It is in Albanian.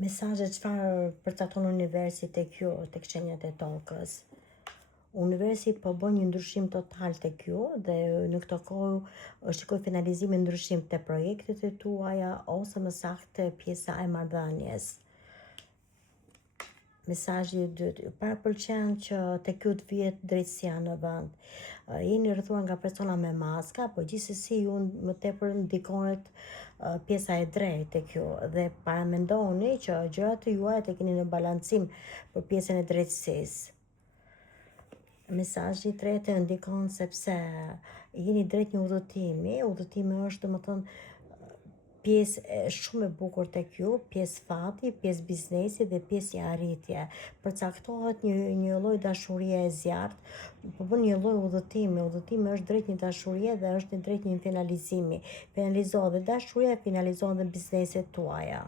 Mesazhe çfarë përcakton universi tek ju, tek shenjat e tokës? Universi po bën një ndryshim total tek ju dhe në këtë kohë shikoj finalizimin e ndryshim të projektet e tuaja ose më saktë pjesa e marrëdhënies. Mesazhi i dytë, para pëlqen që tek ju të vihet drejtësia në vend. Jeni rrethuar nga persona me maska, po gjithsesi ju më tepër ndikonet pjesa e drejtë tek ju dhe paramendoni që gjërat e juaja të keni në balancim për pjesën e drejtësisë. Mesazhi i tretë ndikon sepse jeni drejt një udhëtimi është domethënë pjesë shumë e bukur tek ju, pjesë fati, pjesë biznesi dhe pjesë arritje. Përcaktohet një lloj dashurie e zjarrt, po bën një lloj udhëtimi është drejt një dashurie dhe është drejt një finalizimi. Finalizohet dhe dashuria, finalizohen dhe bizneset tuaja.